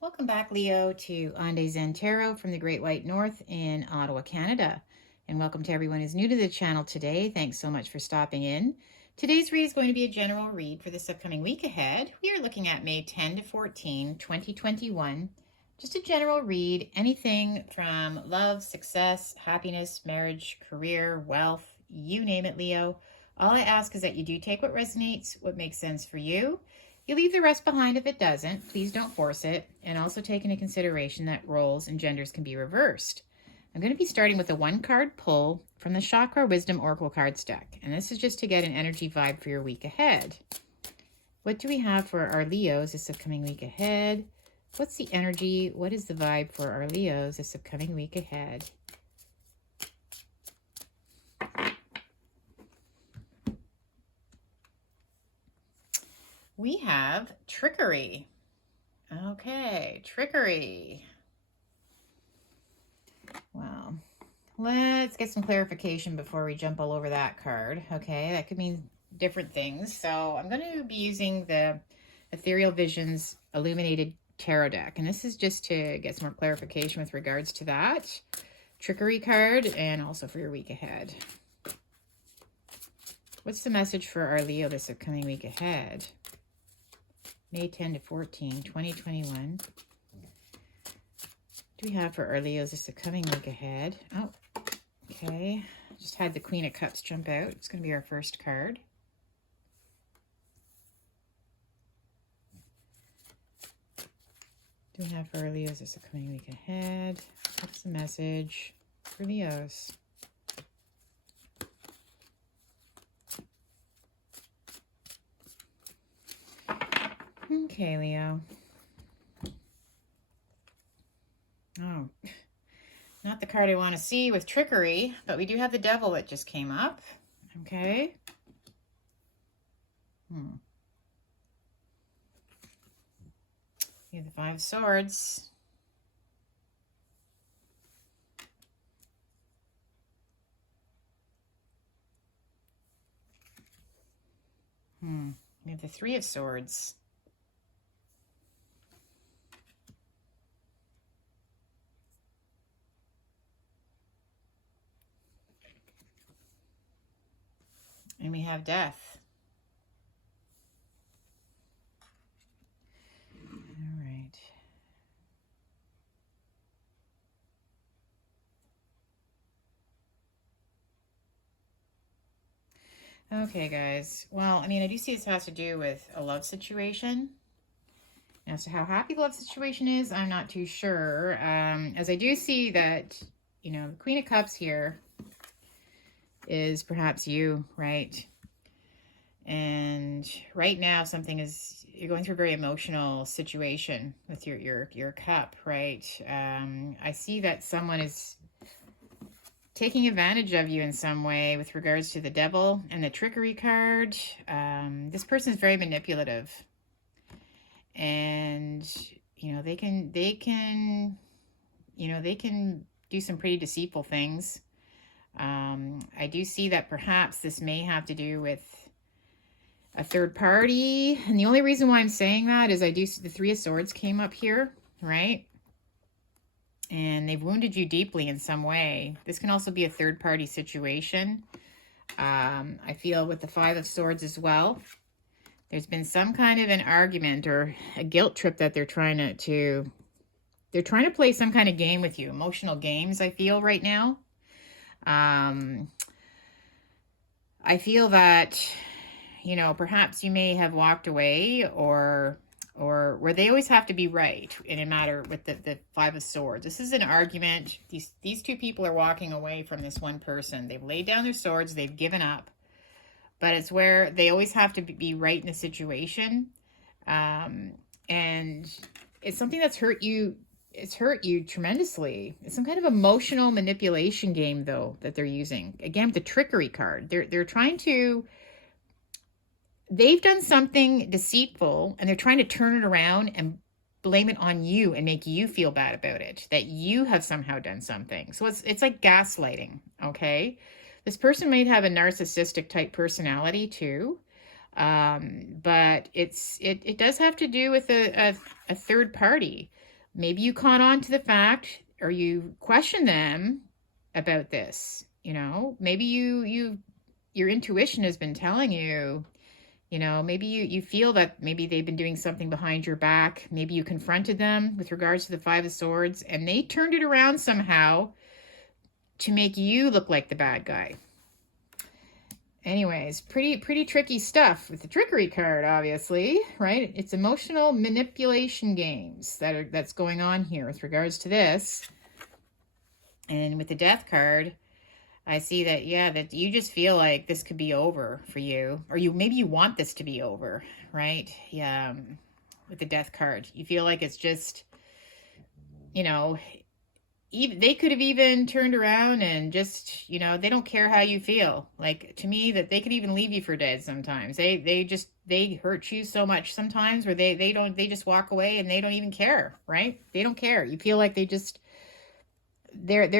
Welcome back, Leo, to Ande Zen Tarot from the Great White North in Ottawa, Canada. And welcome to everyone who's new to the channel today. Thanks so much for stopping in. Today's read is going to be a general read for this upcoming week ahead. We are looking at May 10 to 14, 2021. Just a general read, anything from love, success, happiness, marriage, career, wealth, you name it, Leo. All I ask is that you do take what resonates, what makes sense for you. You leave the rest behind if it doesn't. Please don't force it. And also take into consideration that roles and genders can be reversed. I'm going to be starting with a one-card pull from the Chakra Wisdom Oracle cards deck. And this is just to get an energy vibe for your week ahead. What do we have for our Leos this upcoming week ahead? What's the energy? What is the vibe for our Leos this upcoming week ahead? We have trickery. Okay, trickery. Well, let's get some clarification before we jump all over that card. Okay, that could mean different things. So I'm going to be using the Ethereal Visions Illuminated Tarot deck. And this is just to get some more clarification with regards to that trickery card and also for your week ahead. What's the message for our Leo this upcoming week ahead? May 10 to 14, 2021. What do we have for our Leos this upcoming week ahead? Oh, okay. Just had the Queen of Cups jump out. It's going to be our first card. What do we have for our Leos this upcoming week ahead? What's the message for Leos? Okay, Leo. Oh, not the card I want to see with trickery, but we do have the Devil that just came up. Okay. We have the Five of Swords. We have the Three of Swords. And we have Death. All right. Okay, guys. Well, I mean, I do see this has to do with a love situation. As to how happy the love situation is, I'm not too sure. As I do see that, you know, the Queen of Cups here is perhaps you, right? And right now you're going through a very emotional situation with your cup, right? I see that someone is taking advantage of you in some way with regards to the Devil and the trickery card. This person is very manipulative. And, you know, they can do some pretty deceitful things. I do see that perhaps this may have to do with a third party. And the only reason why I'm saying that is I do see the Three of Swords came up here, right? And they've wounded you deeply in some way. This can also be a third party situation. I feel with the Five of Swords as well. There's been some kind of an argument or a guilt trip that they're trying to play some kind of game with you. Emotional games, I feel right now. I feel that, you know, perhaps you may have walked away or where they always have to be right in a matter with the Five of Swords. This is an argument. These two people are walking away from this one person. They've laid down their swords. They've given up. But it's where they always have to be right in the situation. And it's something that's hurt you. It's hurt you tremendously. It's some kind of emotional manipulation game, though, that they're using. Again, with the trickery card. They're trying to... They've done something deceitful, and they're trying to turn it around and blame it on you and make you feel bad about it. That you have somehow done something. So it's like gaslighting, okay? This person might have a narcissistic type personality, too. But it does have to do with a third party. Maybe you caught on to the fact, or you question them about this. You know, maybe your intuition has been telling you, you know, maybe you feel that maybe they've been doing something behind your back. Maybe you confronted them with regards to the Five of Swords, and they turned it around somehow to make you look like the bad guy. Anyways, pretty tricky stuff with the trickery card, obviously, right? It's emotional manipulation games that's going on here with regards to this. And with the Death card, I see that, yeah, that you just feel like this could be over for you, or maybe you want this to be over, right? Yeah, with the Death card, you feel like it's just, you know, even they could have even turned around and just, you know, they don't care how you feel. Like, to me, that they could even leave you for dead sometimes. They hurt you so much sometimes, where they just walk away and they don't even care, right? They don't care. You feel like they're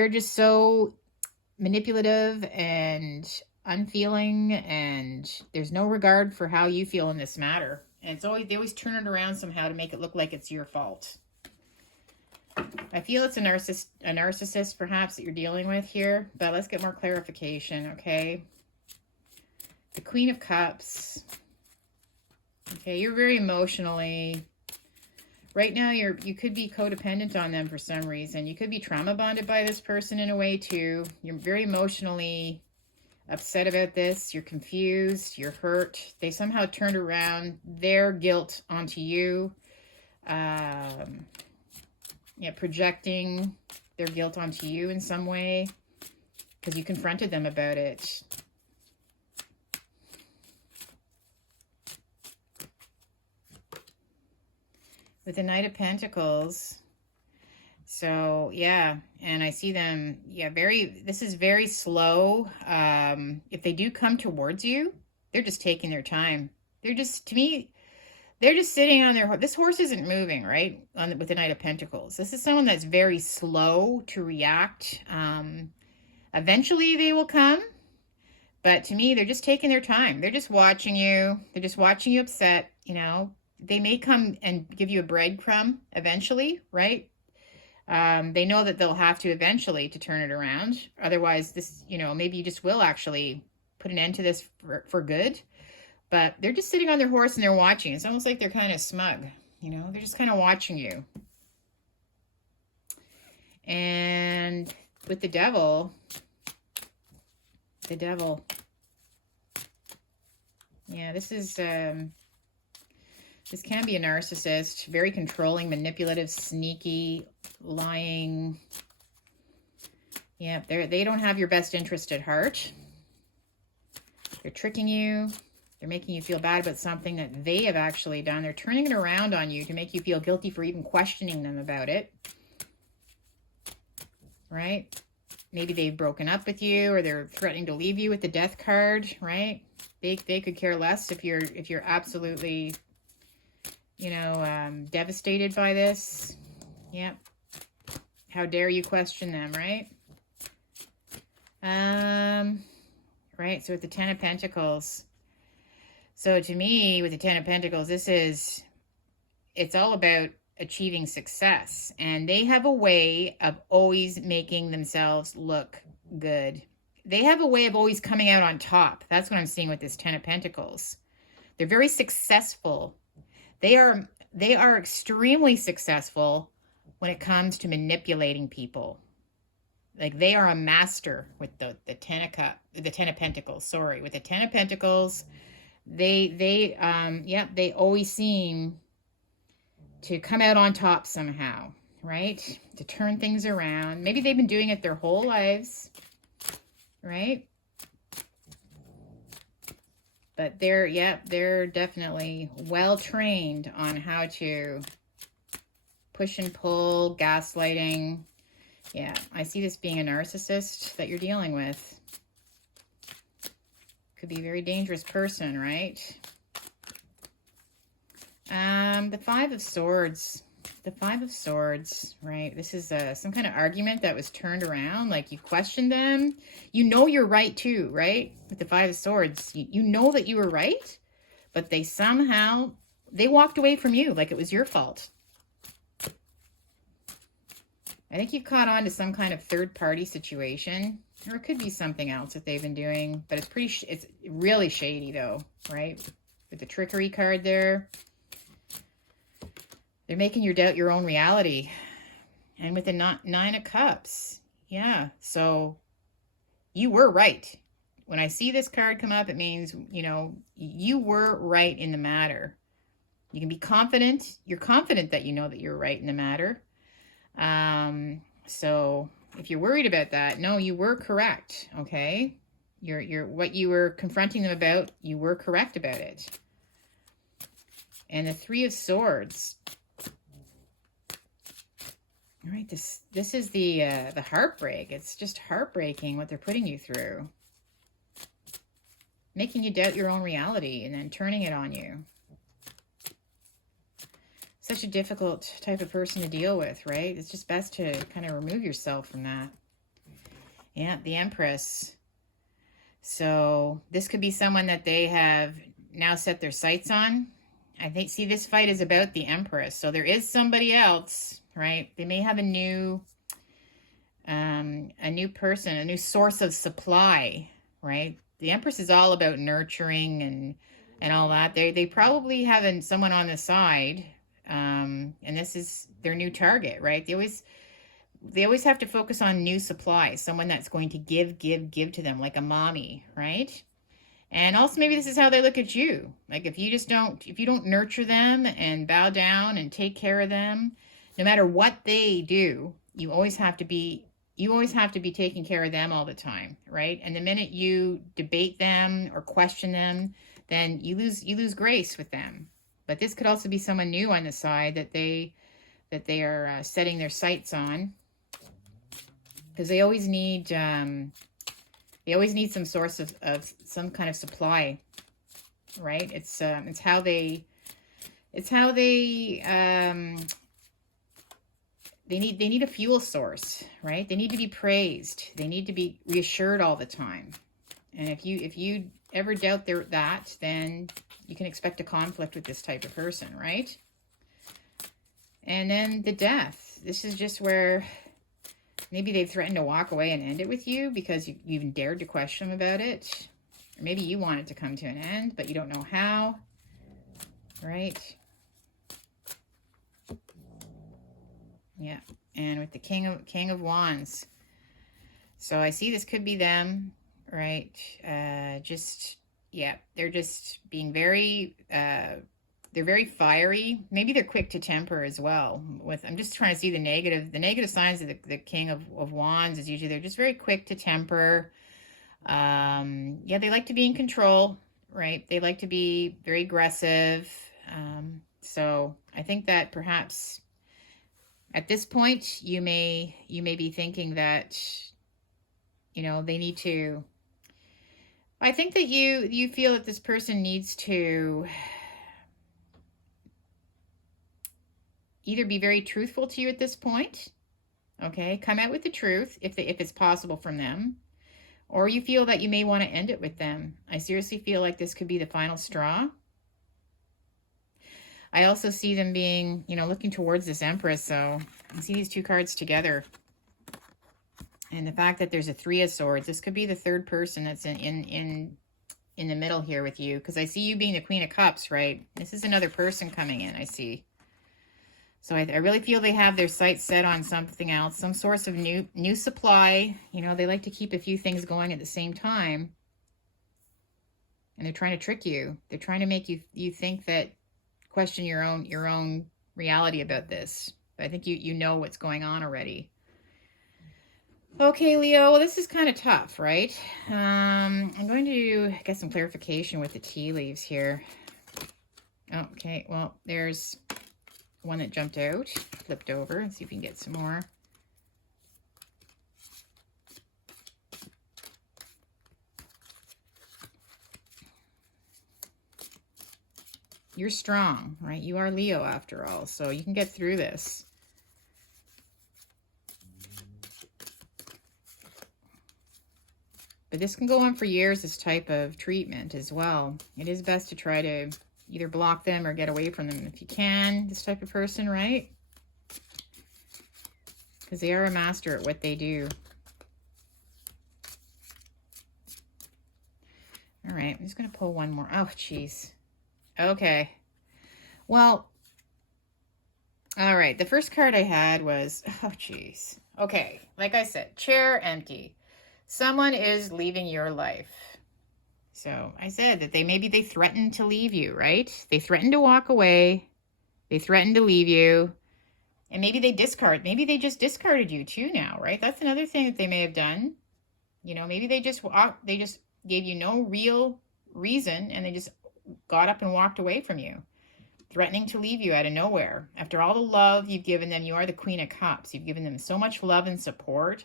just so manipulative and unfeeling, and there's no regard for how you feel in this matter. And they always turn it around somehow to make it look like it's your fault. I feel it's a narcissist perhaps that you're dealing with here, but let's get more clarification, okay? The Queen of Cups. Okay, you're very emotionally, right now you could be codependent on them for some reason. You could be trauma bonded by this person in a way too. You're very emotionally upset about this. You're confused. You're hurt. They somehow turned around their guilt onto you. Yeah, projecting their guilt onto you in some way because you confronted them about it. With the Knight of Pentacles, so yeah, and I see them, yeah, this is very slow. If they do come towards you, they're just taking their time. They're just, to me, they're just sitting on their, this horse isn't moving, right? With the Knight of Pentacles. This is someone that's very slow to react. Eventually they will come, but to me, they're just taking their time. They're just watching you. They're just watching you upset, you know. They may come and give you a breadcrumb eventually, right? They know that they'll have to eventually to turn it around. Otherwise, this, you know, maybe you just will actually put an end to this for good. But they're just sitting on their horse and they're watching. It's almost like they're kind of smug, you know. They're just kind of watching you. And with the Devil, yeah, this is, this can be a narcissist, very controlling, manipulative, sneaky, lying. Yeah, they don't have your best interest at heart. They're tricking you. They're making you feel bad about something that they have actually done. They're turning it around on you to make you feel guilty for even questioning them about it. Right? Maybe they've broken up with you, or they're threatening to leave you with the Death card, right? They could care less if you're absolutely, you know, devastated by this. Yep. How dare you question them, right? Right, so with the Ten of Pentacles. So to me, with the Ten of Pentacles, it's all about achieving success. And they have a way of always making themselves look good. They have a way of always coming out on top. That's what I'm seeing with this Ten of Pentacles. They're very successful. They are extremely successful when it comes to manipulating people. Like, they are a master with the Ten of Pentacles. Sorry, with the Ten of Pentacles, they always seem to come out on top somehow, right? To turn things around. Maybe they've been doing it their whole lives, right? But they're definitely well trained on how to push and pull, gaslighting. Yeah, I see this being a narcissist that you're dealing with. Could be a very dangerous person, right? The Five of Swords. The Five of Swords, right? This is some kind of argument that was turned around. Like, you questioned them. You know you're right too, right? With the Five of Swords, you know that you were right, but they somehow, they walked away from you like it was your fault. I think you've caught on to some kind of third-party situation, or it could be something else that they've been doing, but it's really shady though, right? With the trickery card there. They're making you doubt your own reality. And with the Nine of Cups, yeah, so you were right. When I see this card come up, it means, you know, you were right in the matter. You can be confident. You're confident that you know that you're right in the matter. So if you're worried about that, no, you were correct. Okay. What you were confronting them about, you were correct about it. And the Three of Swords. All right. This is the heartbreak. It's just heartbreaking what they're putting you through. Making you doubt your own reality and then turning it on you. Such a difficult type of person to deal with, right? It's just best to kind of remove yourself from that. Yeah, the Empress. So this could be someone that they have now set their sights on. I think, see, this fight is about the Empress. So there is somebody else, right? They may have a new person, a new source of supply, right? The Empress is all about nurturing and all that. They probably have someone on the side. And this is their new target, right? They always have to focus on new supply, someone that's going to give to them, like a mommy, right? And also maybe this is how they look at you. Like if you don't nurture them and bow down and take care of them, no matter what they do, you always have to be taking care of them all the time, right? And the minute you debate them or question them, then you lose grace with them. But this could also be someone new on the side that they are setting their sights on, because they always need some source of some kind of supply, right? It's how they need a fuel source, right? They need to be praised. They need to be reassured all the time. And if you ever doubt that, then you can expect a conflict with this type of person, right? And then the Death. This is just where maybe they've threatened to walk away and end it with you because you even dared to question them about it. Or maybe you want it to come to an end, but you don't know how, right? Yeah, and with the King of Wands. So I see this could be them, right? Yeah, they're just being very, they're very fiery. Maybe they're quick to temper as well. I'm just trying to see the negative signs of the King of Wands is usually they're just very quick to temper. Yeah, they like to be in control, right? They like to be very aggressive. So I think that perhaps at this point you may be thinking that, you know, they need to, I think that you feel that this person needs to either be very truthful to you at this point, okay, come out with the truth if it's possible from them, or you feel that you may want to end it with them. I seriously feel like this could be the final straw. I also see them being, you know, looking towards this Empress, so I see these two cards together. And the fact that there's a Three of Swords, this could be the third person that's in the middle here with you, because I see you being the Queen of Cups, right? This is another person coming in, I see. So I really feel they have their sights set on something else, some source of new supply. You know, they like to keep a few things going at the same time. And they're trying to trick you. They're trying to make you think that, question your own reality about this. But I think you know what's going on already. Okay, Leo, well, this is kind of tough, right? I'm going to get some clarification with the tea leaves here. Okay, well, there's one that jumped out, flipped over. Let's see if we can get some more. You're strong, right? You are Leo after all, so you can get through this. But this can go on for years, this type of treatment as well. It is best to try to either block them or get away from them if you can, this type of person, right? Because they are a master at what they do. All right, I'm just going to pull one more. Oh, jeez. Okay. Well, all right. The first card I had was, oh, jeez. Okay, like I said, chair empty. Someone is leaving your life. So I said that maybe they threatened to leave you, right? They threatened to walk away. They threatened to leave you. And maybe they just discarded you too now, right? That's another thing that they may have done. You know, maybe they just gave you no real reason and they just got up and walked away from you, threatening to leave you out of nowhere. After all the love you've given them, you are the Queen of Cups. You've given them so much love and support.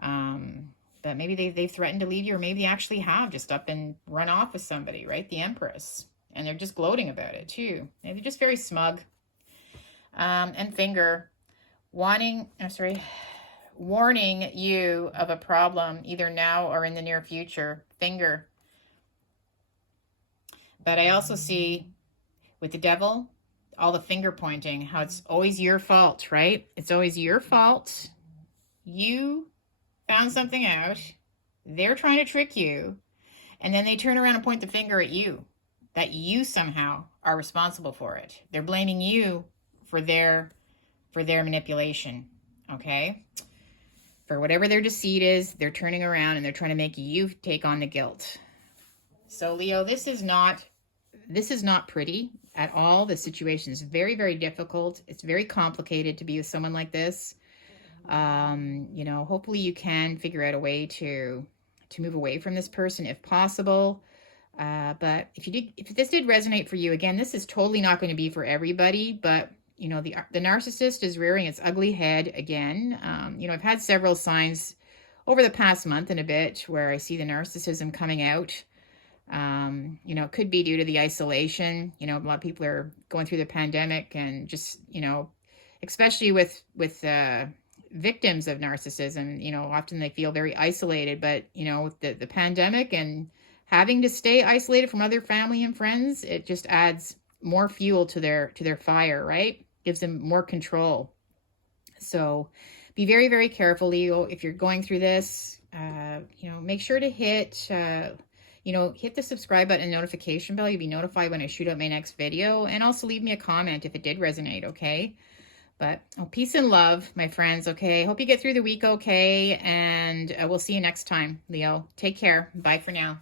But maybe they've threatened to leave you, or maybe they actually have just up and run off with somebody, right? The Empress. And they're just gloating about it too. They're just very smug. And finger, warning you of a problem either now or in the near future. Finger. But I also see with the devil, all the finger pointing, how it's always your fault, right? It's always your fault. You found something out. They're trying to trick you. And then they turn around and point the finger at you, that you somehow are responsible for it. They're blaming you for their manipulation, okay? For whatever their deceit is, they're turning around and they're trying to make you take on the guilt. So Leo, this is not pretty at all. The situation is very, very difficult. It's very complicated to be with someone like this. You know, hopefully you can figure out a way to move away from this person if possible. But if this did resonate for you, again, this is totally not going to be for everybody, but you know, the narcissist is rearing its ugly head again. You know, I've had several signs over the past month and a bit where I see the narcissism coming out. You know, it could be due to the isolation. You know, a lot of people are going through the pandemic and just, you know, especially with victims of narcissism, you know, often they feel very isolated, but, you know, with the pandemic and having to stay isolated from other family and friends, it just adds more fuel to their fire, right? Gives them more control. So be very, very careful, Leo, if you're going through this. You know, make sure to hit the subscribe button and notification bell. You'll be notified when I shoot out my next video. And also leave me a comment if it did resonate, okay? But peace and love, my friends, okay? Hope you get through the week okay. And we'll see you next time, Leo. Take care. Bye for now.